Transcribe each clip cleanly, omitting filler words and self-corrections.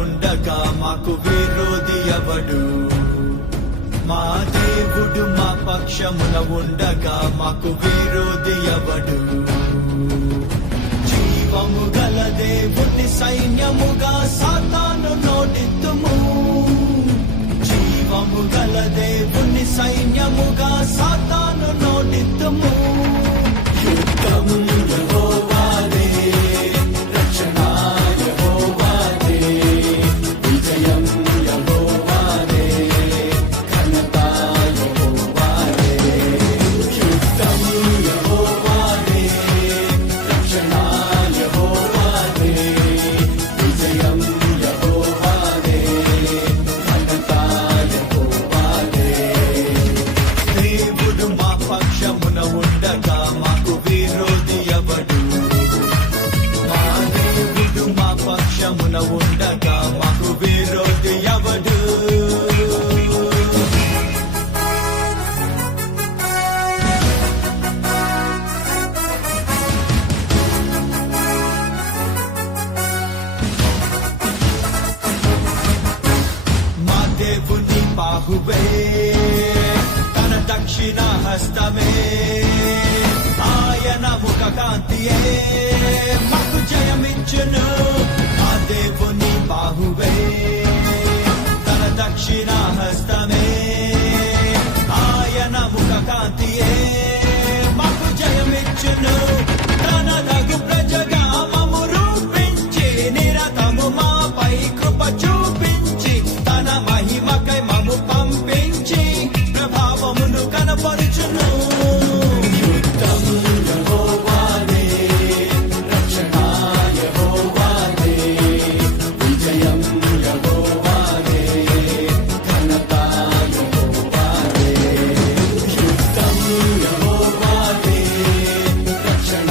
ఉండగా మాకు విరోధి ఎవడు? మా దేవుడు మా పక్షమున ఉండగా మాకు విరోధి ఎవడు? జీవము గల దేవుని సైన్యముగా సాతాను నోడిద్దుము. జీవము గల దేవుని సైన్యముగా సాతాను నోడిద్దుము. యుద్ధం యెహోవాదే, రక్షణ యెహోవాదే, విజయం యెహోవాదే, ఘనత యెహోవాదే. యుద్ధం యెహోవాదే, రక్షణ యెహోవాదే, విజయం యెహోవాదే, ఘనత యెహోవాదే. దేవుడు మా పక్షమున ఉండగా మాకు విరోధి ఎవడు? మా దేవుడు మా పక్షమున ఉండగా మాకు విరోధి ఎవడు? మా దేవుని బాహువే, తన దక్షిణ హస్తమే, ఆయన ముఖ కాంతియే మాకు జయమిచ్చును. మా దేవుని బాహువే, తన దక్షిణ హస్తమే, ఆయన ముఖ కాంతియే మాకు జయమిచ్చును. తన దగు ప్రజగా మము రూపించి నిరతము మాపై కృప చూపించి తన మహిమకై మము పంపించి ప్రభావమును కనపరుచును. యుద్ధం యెహోవాదే, రక్షణ యెహోవాదే, విజయం యెహోవాదే, ఘనత యెహోవాదే. యుద్ధం యెహోవాదే, రక్షణ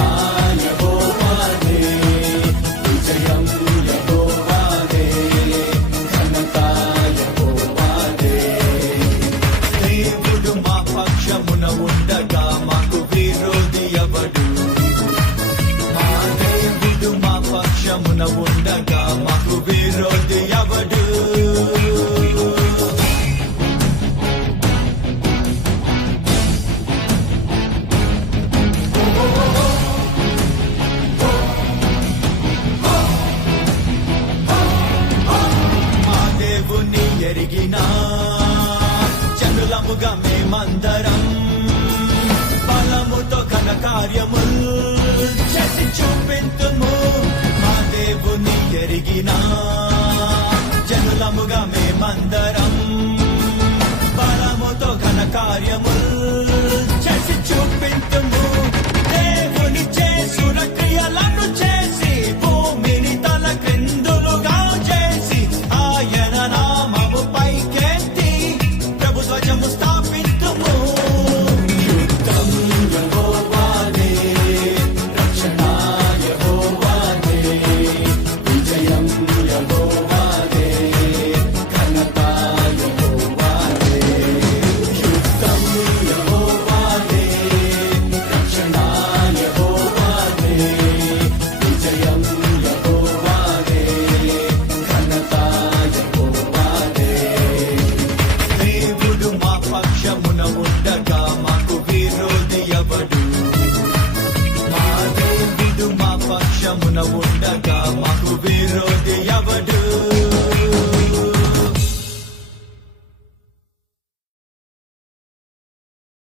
యెహోవాదే, విజయం యెహోవాదే, ఘనత యెహోవాదే. దేవుడు మా పక్షమున ఉండగా మాకు విరోధి ఎవడు? మా దేవుడు మా పక్షమున ఉండగా మాకు విరోధి ఎవడు? మా దేవుని ఎరిగిన జనులముగా మేమందరం బలముతో ఘన కార్యములు చేసి చూపింతుము. మా దేవుని ఎరిగిన జనులముగా మేమందరం బలముతో ఘన కార్యములు చేసి చూపింతుము. దేవుని చేసున క్రియలను చేసి భూమిని తల క్రిందులుగా చేసి ఆయన నామము పైకెత్తి ప్రభు ధ్వజము స్థాపింతుము. యుద్ధం యెహోవాదే, రక్షణ యెహోవాదే, విజయం యెహోవాదే, ఘనత యెహోవాదే. యుద్ధం యెహోవాదే, రక్షణ యెహోవాదే, విజయం యెహోవాదే, ఘనత యెహోవాదే. దేవుడు మా పక్షమున ఉండగా మాకు విరోధి ఎవడు? మా దేవుడు మా పక్షమున ఉండగా మాకు విరోధి